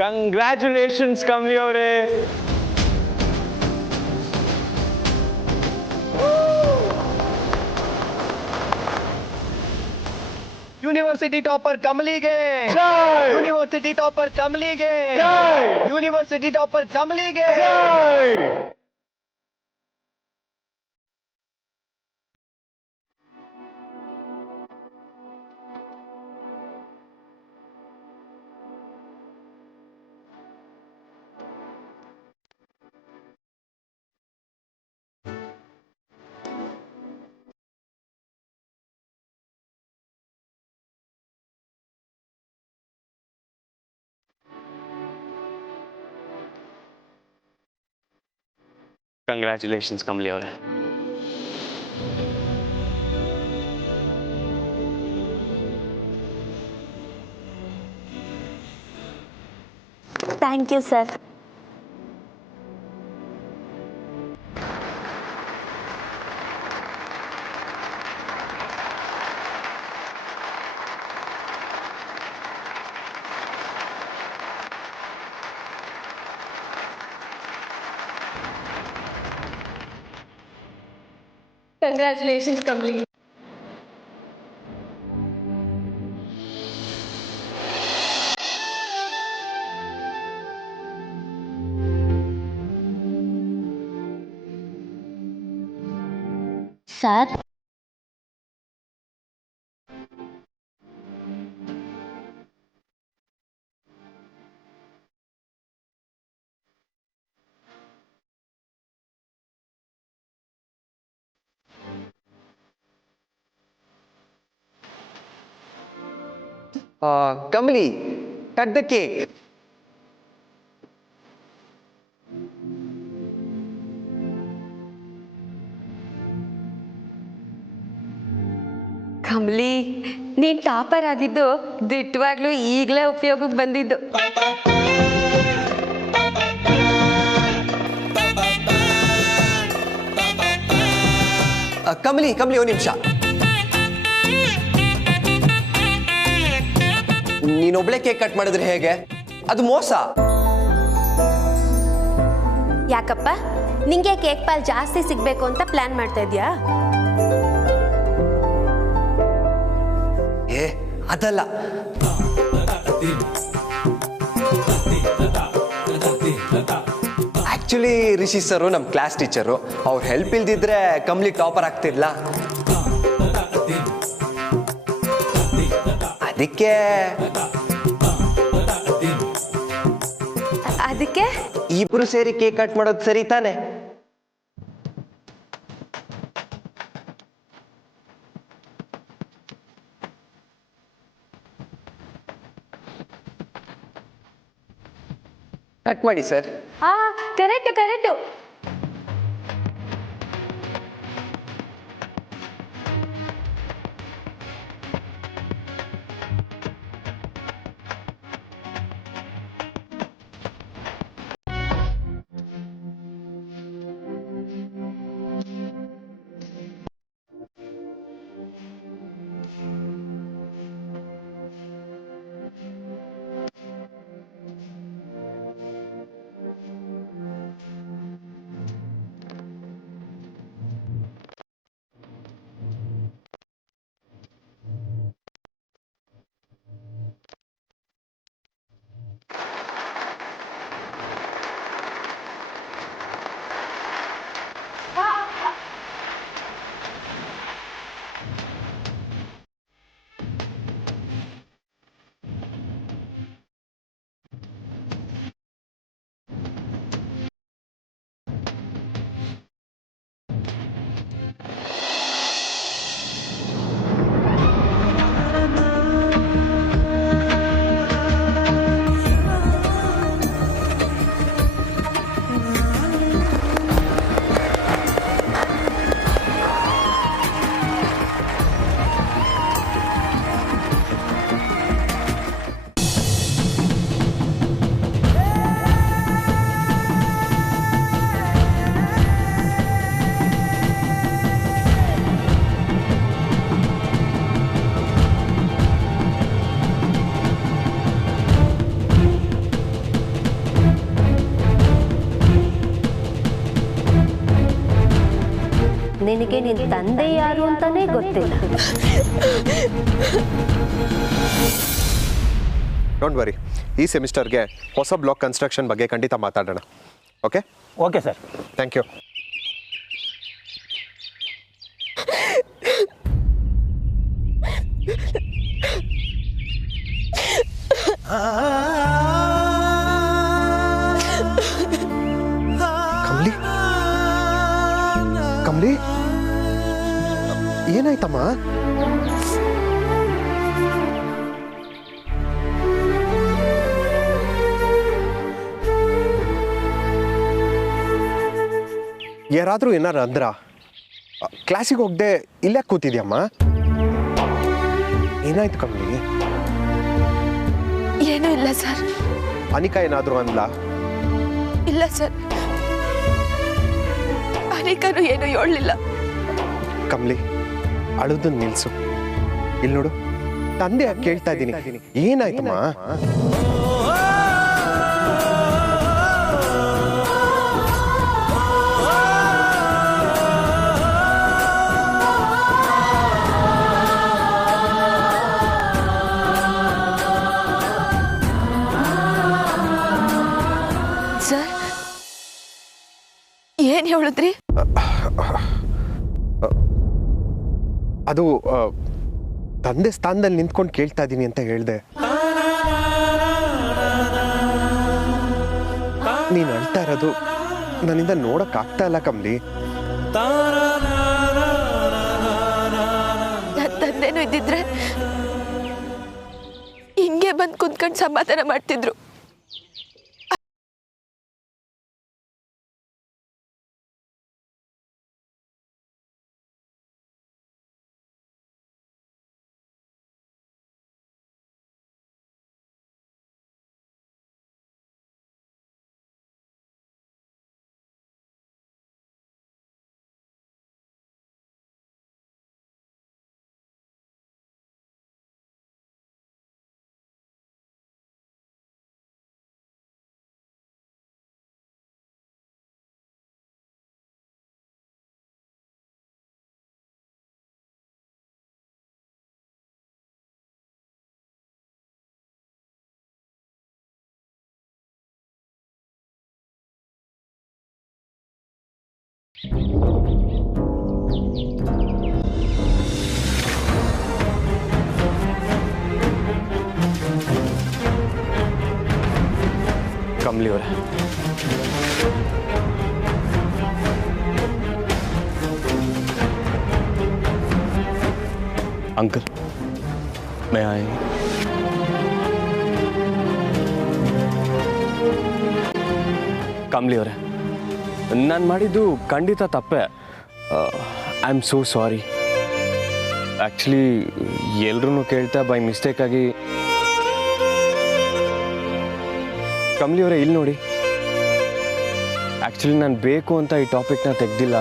Congratulations Kamli ಅವರೇ. University topper ಕಮಲಿಗೆ, university topper ಕಮಲಿಗೆ, ಯೂನಿವರ್ಸಿಟಿ ಟಾಪರ್ ಕಮಲಿಗೆ. ಕಂಗ್ರ್ಯಾಚುಲೇಷನ್ಸ್ ಕಮಲಿ ಅವರೇ. Thank you sir. Congratulations, Kamli. Sir, Kamli, cut the cake. Kamli, ನೀನ್ ಟಾಪರ್ ಆಗಿದ್ದು ದಿಟ್ಟವಾಗ್ಲೂ ಈಗಲೇ ಉಪಯೋಗಕ್ಕೆ ಬಂದಿದ್ದು. ಕಮಲಿ ಕಮಲಿ, ಒಂದು ನಿಮಿಷ. ನೀನೊಬ್ಳೆ ಕೇಕ್ ಕಟ್ ಮಾಡಿದ್ರೆ ಹೇಗೆ? ಅದು ಮೋಸ. ಯಾಕಪ್ಪ ನಿಂಗೆ ಕೇಕ್ ಪಾಲ್ ಜಾಸ್ತಿ ಸಿಗ್ಬೇಕು ಅಂತ ಪ್ಲಾನ್ ಮಾಡ್ತಾ ಇದೀಯಾ? ಏ ಅದಲ್ಲ. ಆಕ್ಚುಲಿ ರಿಷಿ ಸರು ನಮ್ಮ ಕ್ಲಾಸ್ ಟೀಚರು. ಅವ್ರ ಹೆಲ್ಪ್ ಇಲ್ದಿದ್ರೆ ಕಮಲಿ ಟಾಪರ್ ಆಗ್ತಿರ್ಲ. ಅದಕ್ಕೆ ಇಬ್ರು ಸೇರಿ ಕೇಕ್ ಕಟ್ ಮಾಡೋದು ಸರಿ ತಾನೆ? ಕಟ್ ಮಾಡಿ ಸರ್. Correct correct. ನಿನಗೆ ನಿನ್ನ ತಂದೆ ಯಾರು ಅಂತಾನೆ ಗೊತ್ತಿಲ್ಲ. ಡೋಂಟ್ ವರಿ, ಈ ಸೆಮಿಸ್ಟರ್ಗೆ ಹೊಸ ಬ್ಲಾಕ್ ಕನ್ಸ್ಟ್ರಕ್ಷನ್ ಬಗ್ಗೆ ಖಂಡಿತ ಮಾತಾಡೋಣ. Okay okay sir. Thank you. Kamli, Kamli, ಏನಾಯ್ತಮ್ಮ? ಯಾರಾದರೂ ಏನಾರು ಅಂದ್ರ? ಕ್ಲಾಸಿಗೆ ಹೋಗದೆ ಇಲ್ಲೇ ಕೂತಿದ್ಯಮ್ಮ? ಏನಾಯ್ತು ಕಮಲಿ? ಏನೂ ಇಲ್ಲ ಸರ್. ಅನಿಕಾ ಏನಾದರೂ ಅಂದ್ಲ? ಇಲ್ಲ ಸರ್, ಅನೇಕರು ಏನು ಹೇಳಲಿಲ್ಲ. ಕಮಲಿ, ಅಳುದನ್ನ ನಿಲ್ಸು. ಇಲ್ಲಿ ನೋಡು, ತಂದೆ ಕೇಳ್ತಾ ಇದ್ದೀನಿ, ಏನಾಯ್ತಮ್ಮ? ಸರ್, ಏನ್ ಹೇಳಿದ್ರಿ? ಅದು ತಂದೆ ಸ್ಥಾನದಲ್ಲಿ ನಿಂತ್ಕೊಂಡು ಕೇಳ್ತಾ ಇದ್ದೀನಿ ಅಂತ ಹೇಳ್ದೆ. ನೀನು ಅಳ್ತಾ ಇರೋದು ನನ್ನಿಂದ ನೋಡಕ್ ಆಗ್ತಾ ಇಲ್ಲ ಕಮಲಿ. ನನ್ನ ತಂದೆನೂ ಇದ್ದಿದ್ರೆ ಹಿಂಗೆ ಬಂದು ಕುಂತ್ಕೊಂಡು ಸಮಾಧಾನ ಮಾಡ್ತಿದ್ರು. ಕಮಲಿ ಅವರೇ, ಅಂಕಲ್ ಮೇ ಐ? ಕಮಲಿ ಅವರೇ, ನಾನು ಮಾಡಿದ್ದು ಖಂಡಿತ ತಪ್ಪೆ. I am so sorry. Actually ಎಲ್ರೂ ಕೇಳ್ತಾ ಬೈ ಮಿಸ್ಟೇಕಾಗಿ. ಕಮಲಿ ಅವರೇ, ಇಲ್ಲಿ ನೋಡಿ, ಆ್ಯಕ್ಚುಲಿ ನಾನು ಬೇಕು ಅಂತ ಈ ಟಾಪಿಕ್ನ ತೆಗೆದಿಲ್ಲ.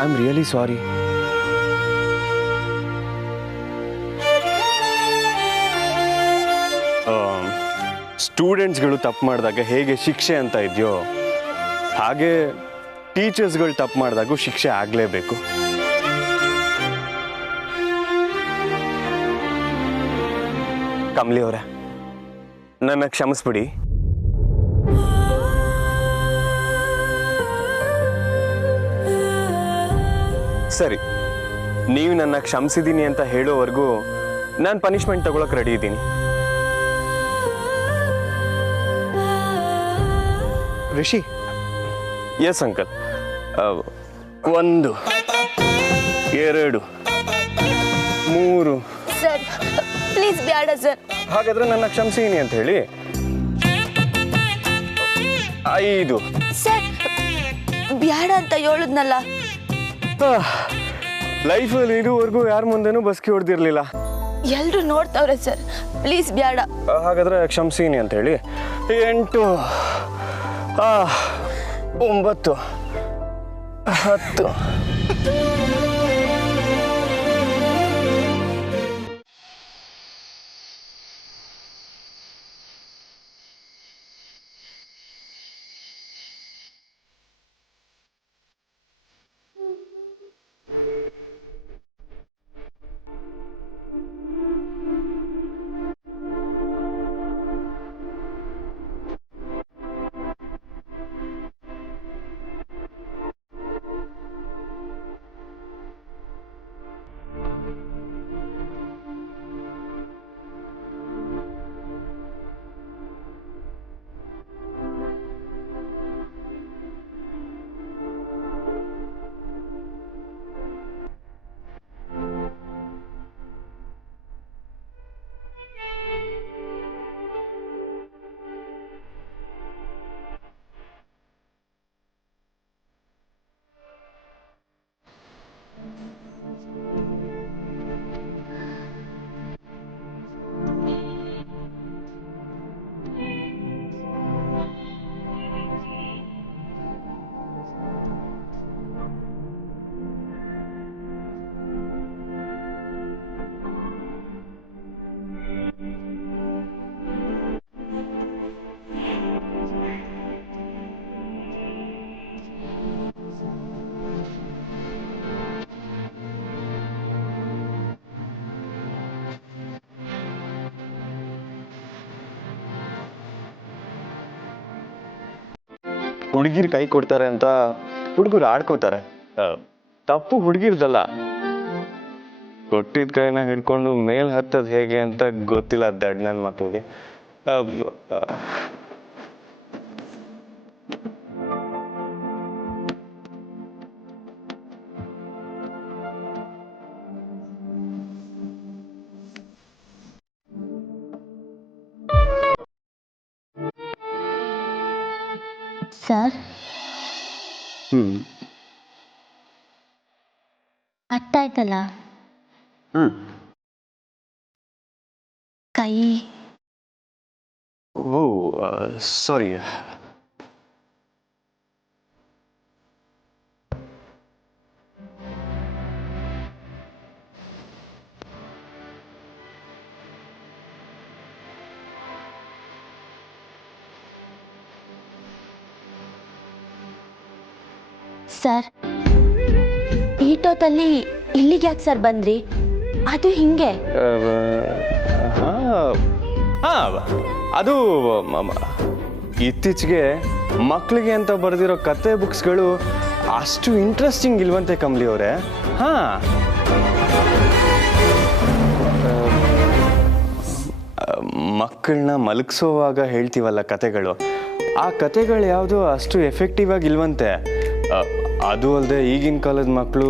I am really sorry. ಸ್ಟೂಡೆಂಟ್ಸ್ಗಳು ತಪ್ಪು ಮಾಡಿದಾಗ ಹೇಗೆ ಶಿಕ್ಷೆ ಅಂತ ಇದೆಯೋ ಹಾಗೆ ಟೀಚರ್ಸ್ಗಳು ತಪ್ಪು ಮಾಡಿದಾಗೂ ಶಿಕ್ಷೆ ಆಗಲೇಬೇಕು. ಕಮಲಿ ಅವರೇ, ನನ್ನ ಕ್ಷಮಿಸ್ಬಿಡಿ. ಸರಿ, ನೀವು ನನ್ನ ಕ್ಷಮಿಸಿದ್ದೀನಿ ಅಂತ ಹೇಳೋವರೆಗೂ ನಾನು ಪನಿಷ್ಮೆಂಟ್ ತಗೊಳಕ್ ರೆಡಿ ಇದ್ದೀನಿ. Rishi. Yes uncle. 1 2 3. Sir please ಬೇಡ ಸರ್. ಹಾಗಾದ್ರೆ ನನ್ನ ಕ್ಷಮಿಸಿದ್ದೀನಿ ಅಂತ ಹೇಳಿ. 5. ಸರ್ ಬೇಡ ಅಂತ ಹೇಳಿದ್ನಲ್ಲ. ಲೈಫಲ್ಲಿ ಇದುವರೆಗೂ ಯಾರ ಮುಂದೆನೂ ಬಸ್ಕಿ ಹೊಡೆದಿರ್ಲಿಲ್ಲ. ಎಲ್ರು ನೋಡ್ತಾವ್ರೆ ಸರ್, ಪ್ಲೀಸ್ ಬೇಡ. ಹಾಗಾದ್ರೆ ಕ್ಷಮಿಸಿದ್ದೀನಿ ಅಂತ ಹೇಳಿ. 8 9 10. ಹುಡುಗಿರು ಕೈ ಕೊಡ್ತಾರೆ ಅಂತ ಹುಡುಗರು ಆಡ್ಕೋತಾರೆ. ತಪ್ಪು ಹುಡುಗಿರ್ದಲ್ಲ. ಕೊಟ್ಟಿದ್ದ ಕೈನ ಹಿಡ್ಕೊಂಡು ಮೇಲ್ ಹತ್ತದ್ ಹೇಗೆ ಅಂತ ಗೊತ್ತಿಲ್ಲ ದಡ್ ನನ್ನ ಮಕ್ಕಳಿಗೆ. ಸರ್, ಅರ್ಥ ಆಯ್ತಲ್ಲ? ಕೈ ಓ ಸಾರಿ. ಸರ್, ಈಟೋತಲ್ಲಿ ಇಲ್ಲಿಗೆ ಯಾಕೆ ಸರ್ ಬಂದ್ರಿ? ಅದು ಹಿಂಗೆ. ಅದು ಇತ್ತೀಚೆಗೆ ಮಕ್ಕಳಿಗೆ ಅಂತ ಬರೆದಿರೋ ಕತೆ ಬುಕ್ಸ್ಗಳು ಅಷ್ಟು ಇಂಟ್ರೆಸ್ಟಿಂಗ್ ಇಲ್ವಂತೆ ಕಮಲಿ ಅವರೇ. ಮಕ್ಕಳನ್ನ ಮಲಗಿಸೋವಾಗ ಹೇಳ್ತೀವಲ್ಲ ಕತೆಗಳು, ಆ ಕತೆಗಳು ಯಾವುದು ಅಷ್ಟು ಎಫೆಕ್ಟಿವ್ ಆಗಿ ಇಲ್ವಂತೆ. ಅದು ಅಲ್ಲದೆ ಈಗಿನ ಕಾಲದ ಮಕ್ಕಳು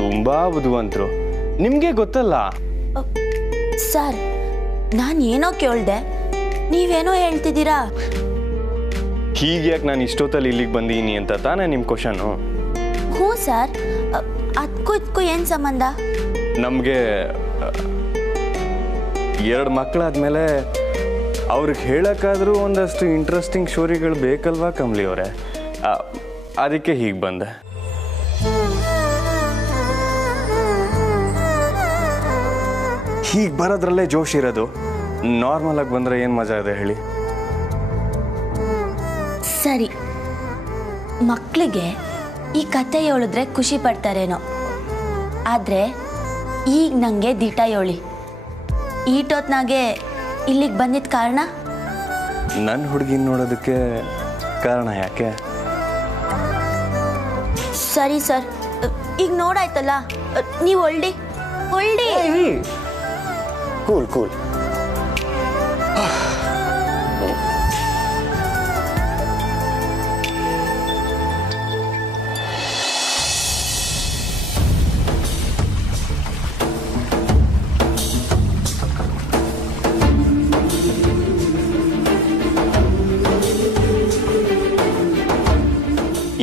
ತುಂಬಾ ಬುದ್ಧಿವಂತರು, ನಿಮಗೆ ಗೊತ್ತಲ್ಲ. ಸರ್, ನಾನು ಏನೋ ಕೇಳ್ದೆ, ನೀವೇನೋ ಹೇಳ್ತಿದ್ದೀರಾ. ಹೀಗೆ ಯಾಕೆ ನಾನು ಇಷ್ಟೊತ್ತಲ್ಲಿ ಇಲ್ಲಿಗೆ ಬಂದೀನಿ ಅಂತ ತಾನೇ ನಿಮ್ಮ ಕ್ವಶನು? ಹ್ಞೂ ಸರ್, ಅದಕ್ಕೂ ಇದಕ್ಕೂ ಏನು ಸಂಬಂಧ? ನಮಗೆ 2 ಮಕ್ಕಳಾದ್ಮೇಲೆ ಅವ್ರಿಗೆ ಹೇಳೋಕ್ಕಾದ್ರೂ ಒಂದಷ್ಟು ಇಂಟ್ರೆಸ್ಟಿಂಗ್ ಸ್ಟೋರಿಗಳು ಬೇಕಲ್ವಾ ಕಮಲಿ ಅವರೇ? ಅದಕ್ಕೆ ಹೀಗೆ ಬಂದೆ. ಹೀಗೆ ಬರೋದ್ರಲ್ಲೇ ಜೋಶ್ ಇರೋದು. ನಾರ್ಮಲ್ ಆಗಿ ಬಂದರೆ ಏನು ಮಜಾ ಇದೆ ಹೇಳಿ? ಸರಿ, ಮಕ್ಕಳಿಗೆ ಈ ಕತೆ ಹೇಳಿದ್ರೆ ಖುಷಿ ಪಡ್ತಾರೇನೋ, ಆದರೆ ಈಗ ನನಗೆ ದಿಟ ಹೇಳಿ, ಈಟೊತ್ನಾಗೆ ಇಲ್ಲಿಗೆ ಬಂದಿದ್ದ ಕಾರಣ? ನನ್ನ ಹುಡುಗಿನ ನೋಡೋದಕ್ಕೆ ಕಾರಣ ಯಾಕೆ? ಸರಿ ಸರ್, ಈಗ ನೋಡಾಯ್ತಲ್ಲ, ನೀವು ಹೊಳ್ಳಿ. Cool cool.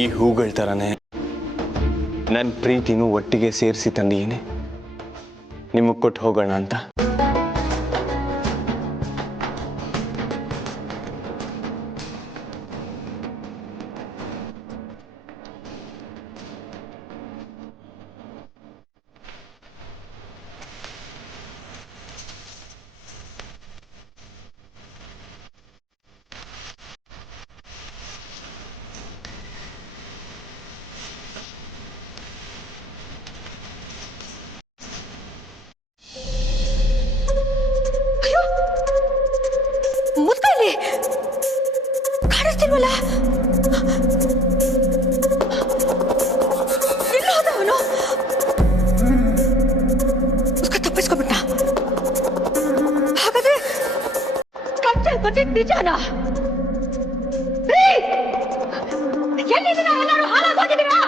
ಈ ಹೂಗಳ ಥರನೇ ನನ್ನ ಪ್ರೀತಿನೂ ಒಟ್ಟಿಗೆ ಸೇರಿಸಿ ತಂದೀನಿ, ನಿಮಗೆ ಕೊಟ್ಟು ಹೋಗೋಣ ಅಂತ. ಮುತ್ತಲ್ಲಿ ಕಾಣಿಸ್ತಿಲ್ವಲ್ಲ? ಎಲ್ಲೋದವನು? ತಪ್ಪಿಸ್ಕೊಬಿಟ್ಟ. ಹಾಗಾದ್ರೆ ಕಚ್ಚಲ್ ಬಂದಿದ್ ನಿಜಾನಾ? ಎಲ್ಲಿದ್ದೀರಾ? ಎಲ್ಲರೂ ಹಾಳಾಗೋಗಿದ್ದೀರಾ?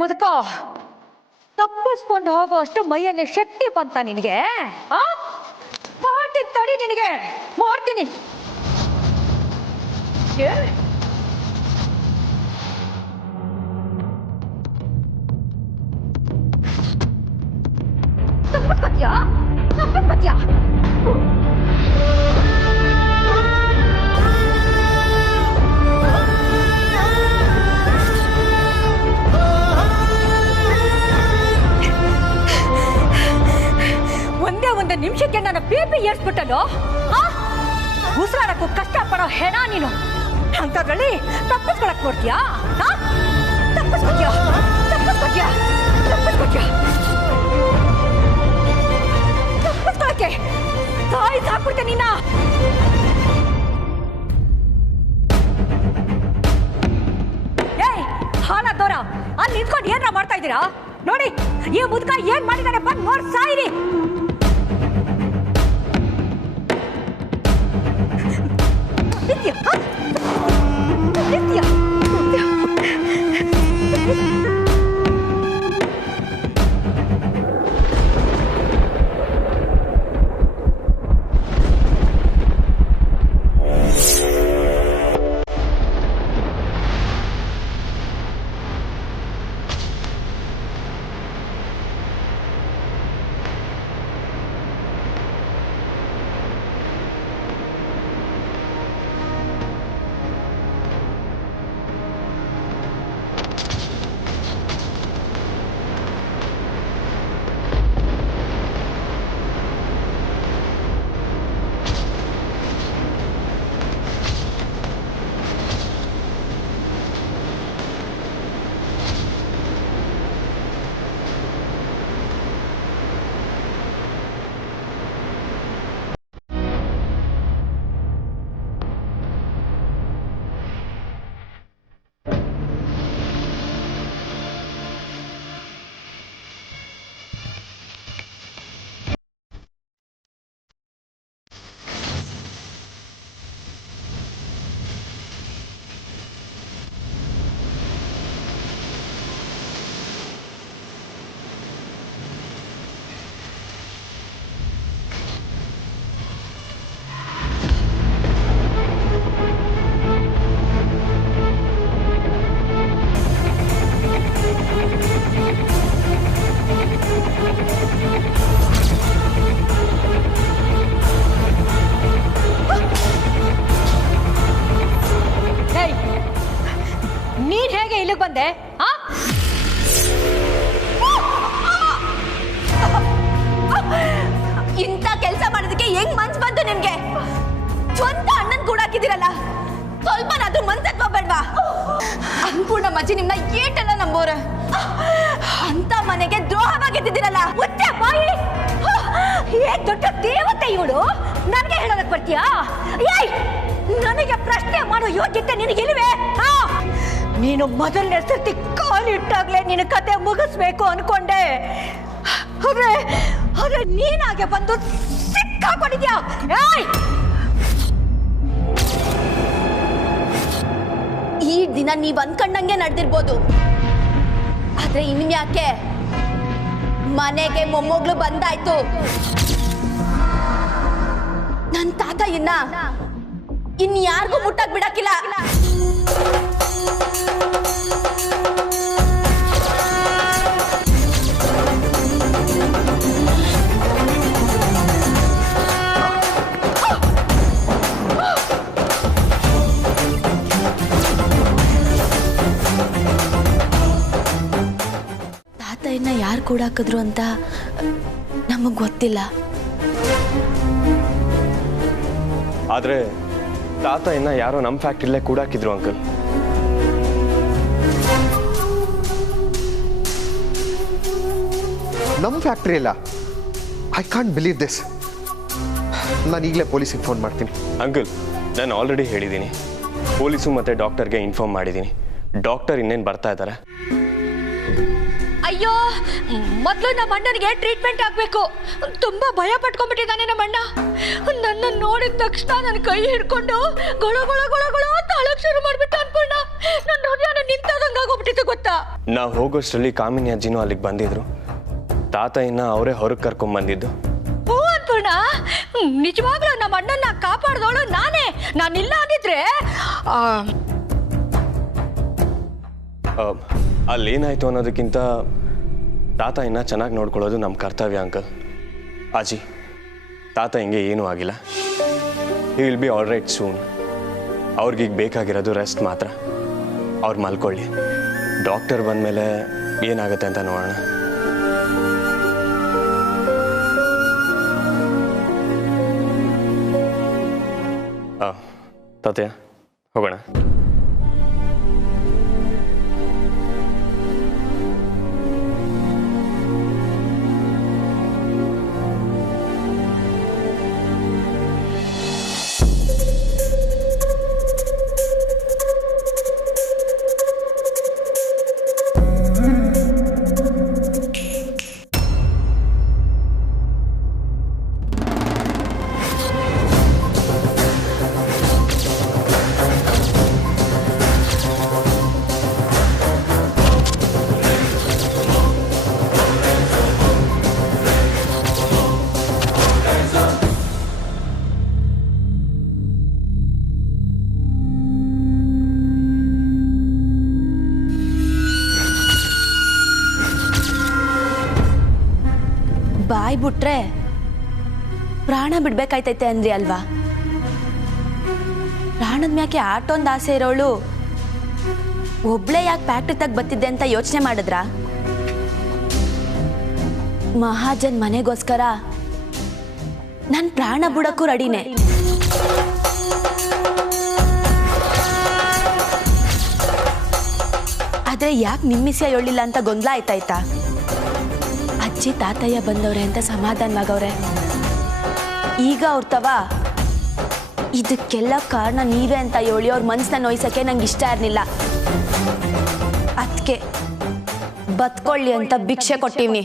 ಮುದುಕ, ತಪ್ಪಿಸ್ಕೊಂಡು ಹೋಗೋ ಅಷ್ಟು ಮೈಯಲ್ಲಿ ಶಕ್ತಿ ಬಂತ ನಿನಗೆ? ಮಾಡ್ತೀನಿ ತಡಿ, ನಿನಗೆ ಮಾಡ್ತೀನಿ. ತಪ್ಪಿಸ್ಕೊತ್ಯಾ? ಒಂದೇ ಒಂದು ನಿಮಿಷಕ್ಕೆ ನನ್ನ BP ಏರ್ಸ್ಬಿಟ್ಟಲ್ಲೋ? ಉಸಿರಾಡಕ್ಕೂ ಕಷ್ಟಪಡೋ ಹೆಣ ನೀನು. ಅಂಥದ್ರಲ್ಲಿ ತಪ್ಪಿಸ್ಕೊಳಕ್ ನೋಡ್ತೀಯಾ? ತಪ್ಪಿಸ್ಕೊತ್ಯಾ ತಪ್ಪಿಸ್ಕೊತ್ಯಾ ತಪ್ಪಿಸ್ಕೊತ್ಯಾ ತಪ್ಪಿಸ್ಕೊಳಕ್ಕೆ ತಾಯಿ ಸಾಕ್ಬಿಡ್ತೆ ನಿನ್ನ. ಏಯ್ ಹಾಳಾದವ್ರ, ಅಲ್ಲಿ ನಿಂತ್ಕೊಂಡು ಏನ್ರ ಮಾಡ್ತಾ ಇದ್ದೀರಾ? ನೋಡಿ ಈ ಮುದ್ಕ ಏನ್ ಮಾಡಿದಾನೆ, ಬಂದ್ ನೋಡ್ ಸಾಯಿರಿ. ನಿತ್ಯ ನಿತ್ಯ ಬಂದೆ? ಇಂಥ ಕೆಲಸ ಮಾಡೋದಕ್ಕೆ ಹೆಂಗ್ ಮನ್ಸ್ ಬಂತು ನಿಮ್ಗೆ? ಸ್ವಂತ ಅಣ್ಣನ್ ಕೂಡ ಹಾಕಿದಿರಲ್ಲ, ಸ್ವಲ್ಪನಾದ್ರೂ ಮನ್ಸತ್ವ ಬೇಡ್ವಾ? ಅನ್ಪೂರ್ಣ ಮಜ್ಜಿ ನಿಮ್ನ ಏಟೆಲ್ಲ ನಂಬೋರ, ಅಂತ ಮನೆಗೆ ದ್ರೋಹವಾಗಿದ್ದಿರಲ್ಲ. ಮುಚ್ಚೆ ಬಾಯಿ! ಏನ್ ದೊಡ್ಡ ದೇವತೆ ಇವಳು, ನನಗೆ ಹೇಳೋದಕ್ಕೆ ಬರ್ತೀಯಾ? ಏಯ್, ನನಗೆ ಪ್ರಶ್ನೆ ಮಾಡೋ ಯೋಗ್ಯತೆ ನಿನಗಿಲ್ವೇ? ನೀನು ಮೊದಲನೇ ಸರ್ತಿ ಕಾಲಿಟ್ಟಾಗ್ಲೇ ನಿನ್ನ ಕತೆ ಮುಗಿಸ್ಬೇಕು ಅನ್ಕೊಂಡೆ, ಆದ್ರೆ ನೀನಾಗೆ ಬಂದು ಸಿಕ್ಕಾಕೊಂಡಿದ್ಯಾ. ಈ ದಿನ ನೀವ್ ಅನ್ಕೊಂಡಂಗೆ ನಡೆದಿರ್ಬೋದು, ಆದ್ರೆ ಇನ್ಯಾಕೆ ಮನೆಗೆ ಮೊಮ್ಮಗಳು ಬಂದಾಯ್ತು. ನನ್ ತಾತ ಇನ್ಯಾರಿಗೂ ಮುಟ್ಟಕ್ ಬಿಡಕ್ಕಿಲ್ಲ. ತಾತಯ್ಯನ ಯಾರು ಕೂಡ ಹಾಕಿದ್ರು ಅಂತ ನಮಗ್ ಗೊತ್ತಿಲ್ಲ. ಆದ್ರೆ ತಾತಯ್ಯನ ಯಾರೋ ನಮ್ಮ ಫ್ಯಾಕ್ಟ್ರಿಲೇ ಕೂಡ ಹಾಕಿದ್ರು ಅಂಕಲ್. ನಮ್ಮ ಫ್ಯಾಕ್ಟ್ರಿ ಇಲ್ಲ. I can't believe this. ನಾನು ಈಗಲೇ ಪೊಲೀಸಿಗೆ ಫೋನ್ ಮಾಡ್ತೀನಿ. ಅಂಕಲ್, ನಾನು ಆಲ್ರೆಡಿ ಹೇಳಿದ್ದೀನಿ, ಪೊಲೀಸು ಮತ್ತೆ ಡಾಕ್ಟರ್ಗೆ ಇನ್ಫಾರ್ಮ್ ಮಾಡಿದ್ದೀನಿ. ಡಾಕ್ಟರ್ ಇನ್ನೇನು ಬರ್ತಾ ಇದ್ದಾರೆ. ಅಯ್ಯೋ, ಮೊದಲು ನಮ್ಮ ಅಣ್ಣನಿಗೆ ಟ್ರೀಟ್ಮೆಂಟ್ ಆಗ್ಬೇಕು. ತುಂಬಾ ಭಯ ಪಟ್ಕೊಂಡ್ಬಿಟ್ಟಿದ್ದಾನೆ ನಮ್ಮ ಅಣ್ಣ. ನನ್ನ ನೋಡಿದ ತಕ್ಷಣ ನನ್ನ ಕೈ ಹಿಡ್ಕೊಂಡು ಗೊಳ ಗೊಳ ಗೊಳ ಗೊಳ ಅಂತ ಅಳಕ್ ಶುರು ಮಾಡ್ಬಿಟ್ಟ ಅನ್ಕೊಂಡ. ನನ್ನ ಹೃದಯನ ನಿಂತಾದಂಗ ಆಗೋಗ್ಬಿಟ್ಟಿತ್ತು ಗೊತ್ತಾ. ನಾವು ಹೋಗೋಷ್ಟರಲ್ಲಿ ಕಾಮಿನಿ ಅಜ್ಜಿನೂ ಅಲ್ಲಿಗೆ ಬಂದಿದ್ರು. ತಾತಯ್ಯನ ಅವರೇ ಹೊರಗೆ ಕರ್ಕೊಂಡ್ ಬಂದಿದ್ದು. ಹ್ಞೂ ಅನ್ಪೂರ್ಣ, ನಿಜವಾಗ್ಲೂ ನಮ್ಮ ಅಣ್ಣನ ಕಾಪಾಡ್ದವಳು ನಾನೇ. ನಾನಿಲ್ಲ ಆಗಿದ್ರೆ ಅಲ್ಲೇನಾಯ್ತು ಅನ್ನೋದಕ್ಕಿಂತ ತಾತಯ್ಯನ ಚೆನ್ನಾಗಿ ನೋಡ್ಕೊಳ್ಳೋದು ನಮ್ಮ ಕರ್ತವ್ಯ ಅಂಕಲ್. ಅಜ್ಜಿ, ತಾತ ಹಿಂಗೆ ಏನೂ ಆಗಿಲ್ಲ. He will be all right soon. ಅವ್ರಿಗೀಗ ಬೇಕಾಗಿರೋದು ರೆಸ್ಟ್ ಮಾತ್ರ. ಅವ್ರು ಮಲ್ಕೊಳ್ಳಿ. ಡಾಕ್ಟರ್ ಬಂದಮೇಲೆ ಏನಾಗುತ್ತೆ ಅಂತ ನೋಡೋಣ. ತಾತಯ್ಯ ಹೋಗೋಣ. ಬಾಯ್ ಬಿಟ್ರೆ ಪ್ರಾಣ ಬಿಡ್ಬೇಕಾಯ್ತೈತೆ ಅಂದ್ರಿ ಅಲ್ವಾ? ಪ್ರಾಣದ ಮ್ಯಾಕೆ ಆಟೊಂದು ಆಸೆ ಇರೋಳು ಒಬ್ಳೆ ಯಾಕೆ ಫ್ಯಾಕ್ಟ್ರಿ ತಗ ಬತ್ತಿದ್ದೆ ಅಂತ ಯೋಚನೆ ಮಾಡಿದ್ರ? ಮಹಾಜನ್ ಮನೆಗೋಸ್ಕರ ನನ್ ಪ್ರಾಣ ಬಿಡಕ್ಕೂ ರೆಡಿನೇ. ಆದ್ರೆ ಯಾಕೆ ನಿಮ್ಮಿಸ್ಯ ಹೇಳಿಲ್ಲ ಅಂತ ಗೊಂದಲ ಆಯ್ತಾಯ್ತಾ? ಅಜ್ಜಿ ತಾತಯ್ಯ ಬಂದವ್ರೆ ಅಂತ ಸಮಾಧಾನವಾಗವ್ರೆ. ಈಗ ಅವ್ರ ತವ ಇದಕ್ಕೆಲ್ಲ ಕಾರಣ ನೀವೇ ಅಂತ ಹೇಳಿ ಅವ್ರ ಮನಸ್ಸನ್ನ ನೋಯ್ಸಕ್ಕೆ ನಂಗೆ ಇಷ್ಟ ಇರಲಿಲ್ಲ. ಅದಕ್ಕೆ ಬತ್ಕೊಳ್ಳಿ ಅಂತ ಭಿಕ್ಷೆ ಕೊಟ್ಟಿವ್ನಿ.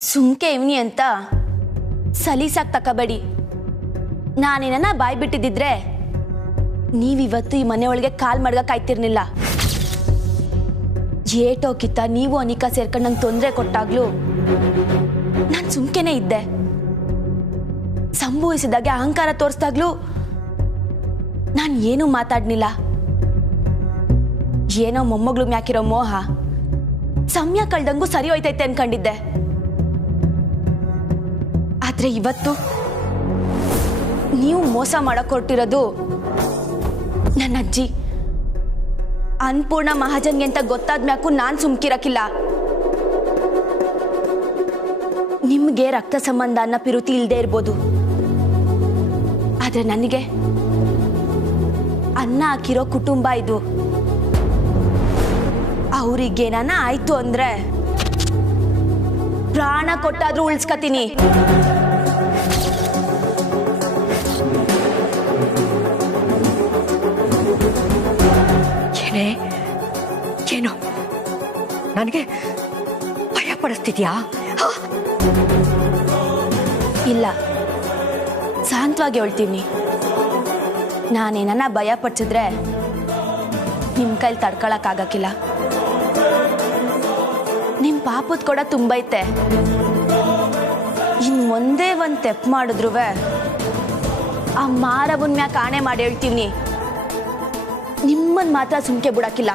ಸುಮ್ಕೆ ಇವ್ನಿ ಅಂತ ಸಲೀಸಾಗಿ ತಕಬೇಡಿ. ನಾನೇನ ಬಾಯ್ ಬಿಟ್ಟಿದ್ದಿದ್ರೆ ನೀವಿವತ್ತು ಈ ಮನೆ ಒಳಗೆ ಕಾಲ್ ಮಡ್ಗಕ್ಕಾಯ್ತಿರ್ನಿಲ್ಲ. ಏಟೋಕಿತ್ತ ನೀವು ಅನಿಕಾ ಸೇರ್ಕೊಂಡು ನಂಗೆ ತೊಂದರೆ ಕೊಟ್ಟಾಗ್ಲೂ ನಾನು ಸುಮ್ಕೆನೇ ಇದ್ದೆ. ಸಂಭವಿಸಿದಾಗೆ ಅಹಂಕಾರ ತೋರಿಸ್ದಾಗ್ಲೂ ನಾನು ಏನೂ ಮಾತಾಡ್ನಿಲ್ಲ. ಏನೋ ಮೊಮ್ಮಗಳು ಮ್ಯಾಕಿರೋ ಮೋಹ ಸಮಯ ಕಳ್ದಂಗೂ ಸರಿ ಹೋಯ್ತೈತೆ ಅನ್ಕೊಂಡಿದ್ದೆ. ಆದ್ರೆ ಇವತ್ತು ನೀವು ಮೋಸ ಮಾಡಕ್ ಹೊರಟಿರೋದು ನನ್ನ ಅಜ್ಜಿ ಅನ್ನಪೂರ್ಣ ಮಹಾಜನ್ಗೆ ಅಂತ ಗೊತ್ತಾದ ಮ್ಯಾಕು ನಾನು ಸುಮ್ಕಿರಕ್ಕಿಲ್ಲ. ನಿಮ್ಗೆ ರಕ್ತ ಸಂಬಂಧ ಅನ್ನೋ ಪಿರುತಿ ಇಲ್ಲದೆ ಇರ್ಬೋದು, ಆದ್ರೆ ನನಗೆ ಅನ್ನ ಹಾಕಿರೋ ಕುಟುಂಬ ಇದು. ಅವ್ರಿಗೇನಾನ ಆಯ್ತು ಅಂದ್ರೆ ಪ್ರಾಣ ಕೊಟ್ಟಾದ್ರೂ ಉಳಿಸ್ಕತೀನಿ. ಏನೋ ನನಗೆ ಭಯ ಪಡಿಸ್ತಿದ್ಯಾ? ಇಲ್ಲ, ಶಾಂತವಾಗಿ ಹೇಳ್ತೀನಿ. ನಾನೇನ ಭಯ ಪಡಿಸಿದ್ರೆ ನಿಮ್ಮ ಕೈಲಿ ತಡ್ಕೊಳಕ್ಕಾಗಕ್ಕಿಲ್ಲ. ನಿಮ್ಮ ಪಾಪದ ಕೂಡ ತುಂಬೈತೆ. ಇನ್ ಒಂದೇ ಒಂದು ತೆಪ್ಪು ಮಾಡಿದ್ರು ಆ ಮಾರವನ್ ಮ್ಯಾಕ ಆಣೆ ಮಾಡಿ ಹೇಳ್ತೀವಿ, ನಿಮ್ಮನ್ ಮಾತ್ರ ಸುಮ್ಕೆ ಬಿಡಕ್ಕಿಲ್ಲ.